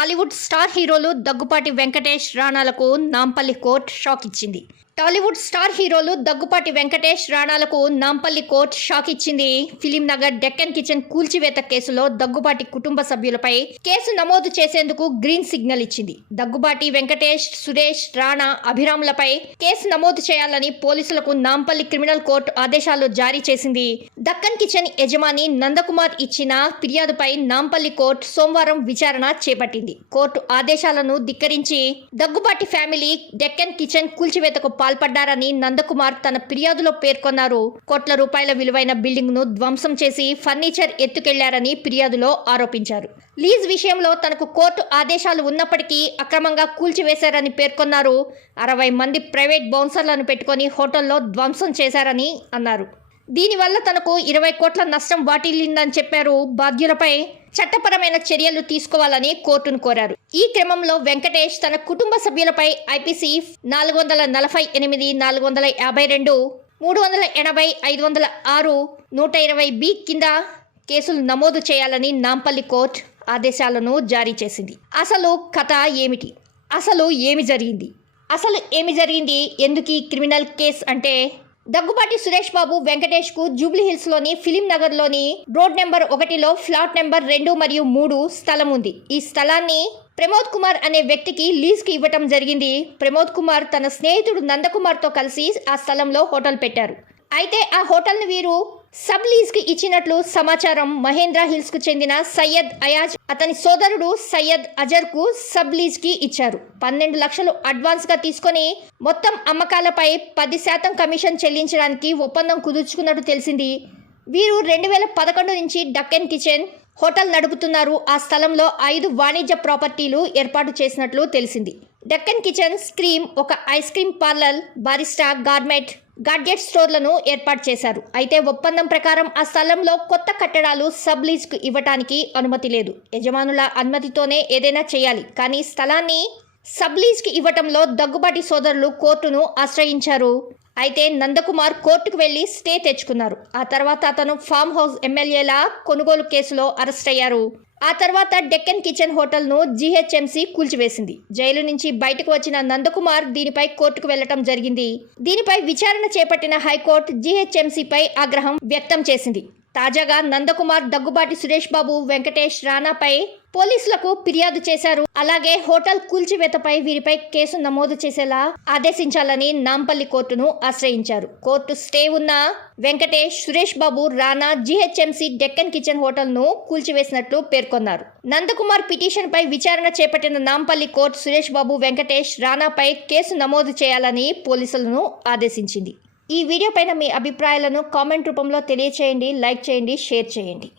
Tollywood star హీరోలు Daggubati Venkatesh, రాణాలకు Nampally court shock ఇచ్చింది. Tollywood star హీరోలు దగ్గుపాటి వెంకటేష్, రాణాలకు నాంపల్లి కోర్టు షాక్ ఇచ్చింది. ఫిలిం నగర్ డెక్కన్ కిచెన్ కూల్చివేత కేసులో దగ్గుబాటి కుటుంబ సభ్యులపై కేసు నమోదు చేసేందుకు గ్రీన్ సిగ్నల్ ఇచ్చింది. దగ్గుబాటి వెంకటేష్, సురేష్, రాణా, అభిరాములపై కేసు నమోదు చేయాలని పోలీసులకు నాంపల్లి క్రిమినల్ కోర్టు ఆదేశాలు జారీ చేసింది. దక్కన్ కిచెన్ యజమాని నందకుమార్ ఇచ్చిన ఫిర్యాదుపై నాంపల్లి కోర్టు సోమవారం విచారణ చేపట్టింది. కోర్టు ఆదేశాలను ధిక్కరించి దగ్గుబాటి ఫ్యామిలీ డెక్కన్ కిచెన్ కూల్చివేతకు పాల్పడ్డారని నందకుమార్ తన ఫిర్యాదులో పేర్కొన్నారు. కోట్ల రూపాయల విలువైన బిల్డింగ్ ను ధ్వంసం చేసి ఫర్నిచర్ ఎత్తుకెళ్లారని ఫిర్యాదులో ఆరోపించారు. లీజ్ విషయంలో తనకు కోర్టు ఆదేశాలు ఉన్నప్పటికీ అక్రమంగా కూల్చివేశారని పేర్కొన్నారు. 60 మంది ప్రైవేట్ బౌన్సర్లను పెట్టుకుని హోటల్లో ధ్వంసం చేశారని అన్నారు. దీనివల్ల తనకు 20 కోట్ల నష్టం వాటిల్లిందని చెప్పారు. బాధ్యులపై చట్టపరమైన చర్యలు తీసుకోవాలని కోర్టును కోరారు. ఈ క్రమంలో వెంకటేష్ తన కుటుంబ సభ్యులపై ఐపీసీ 448, 452, 380, 506, 120B కింద కేసులు నమోదు చేయాలని నాంపల్లి కోర్టు ఆదేశాలను జారీ చేసింది. అసలు కథ ఏమిటి? అసలు ఏమి జరిగింది? ఎందుకు ఈ క్రిమినల్ కేసు అంటే, దగ్గుబాటి సురేష్ బాబు వెంకటేష్ కు జూబ్లీ హిల్స్ లోని ఫిలిం నగర్ లోని రోడ్ నెంబర్ 1లో ఫ్లాట్ నెంబర్ 2 మరియు 3 స్థలం ఉంది. ఈ స్థలాన్ని ప్రమోద్ కుమార్ అనే వ్యక్తికి లీజ్ కి ఇవ్వటం జరిగింది. ప్రమోద్ కుమార్ తన స్నేహితుడు నందకుమార్ తో కలిసి ఆ స్థలంలో హోటల్ పెట్టారు. అయితే ఆ హోటల్ ని వీరు సబ్ లీజ్ కి ఇచ్చినట్లు సమాచారం. మహేంద్ర హిల్స్ కు చెందిన సయ్యద్ అయాజ్ అతని సోదరుడు సయ్యద్ అజర్ కు సబ్ లీజ్ కి ఇచ్చారు. 12 లక్షలు అడ్వాన్స్ గా తీసుకొని మొత్తం అమ్మకాలపై 10% కమిషన్ చెల్లించడానికి ఒప్పందం కుదుర్చుకున్నట్టు తెలిసింది. వీరు 2011 నుంచి డక్కన్ కిచెన్ హోటల్ నడుపుతున్నారు. ఆ స్థలంలో 5 వాణిజ్య ప్రాపర్టీలు ఏర్పాటు చేసినట్లు తెలిసింది. డక్కన్ కిచెన్ స్క్రీమ్ ఒక ice cream parlour, Barista, gadget స్టోర్లను ఏర్పాటు చేశారు. అయితే ఒప్పందం ప్రకారం ఆ స్థలంలో కొత్త కట్టడాలు సబ్ లీజ్కు ఇవ్వటానికి అనుమతి లేదు. యజమానుల అనుమతితోనే ఏదైనా చేయాలి. కానీ స్థలాన్ని సబ్ లీజ్కి ఇవ్వటంలో దగ్గుబాటి సోదరులు కోర్టును ఆశ్రయించారు. అయితే నందకుమార్ కోర్టుకు వెళ్లి స్టే తెచ్చుకున్నారు. ఆ తర్వాత అతను ఫామ్ హౌస్ ఎమ్మెల్యేల కొనుగోలు కేసులో అరెస్ట్ అయ్యారు. ఆ తర్వాత డెక్కన్ కిచెన్ హోటల్ను జీహెచ్ఎంసీ కూల్చివేసింది. జైలు నుంచి బయటకు వచ్చిన నందకుమార్ దీనిపై కోర్టుకు వెళ్లటం జరిగింది. దీనిపై విచారణ చేపట్టిన హైకోర్టు జీహెచ్ఎంసీపై ఆగ్రహం వ్యక్తం చేసింది. తాజాగా నందకుమార్ దగ్గుబాటి సురేష్ బాబు వెంకటేష్, రాణాపై పోలీసులకు ఫిర్యాదు చేశారు. అలాగే హోటల్ కూల్చివేతపై వీరిపై కేసు నమోదు చేసేలా ఆదేశించాలని నాంపల్లి కోర్టును ఆశ్రయించారు. కోర్టు స్టే ఉన్న Venkatesh, Suresh Babu, Rana GHMC Deccan Kitchen hotel ను కూల్చివేసినట్లు పేర్కొన్నారు. నందకుమార్ పిటిషన్ పై విచారణ చేపట్టిన నాంపల్లి కోర్టు సురేష్ బాబు, వెంకటేష్, రాణాపై కేసు నమోదు చేయాలని పోలీసులను ఆదేశించింది. ఈ వీడియో పైన మీ అభిప్రాయాలను కామెంట్ రూపంలో తెలియచేయండి. లైక్ చేయండి, షేర్ చేయండి.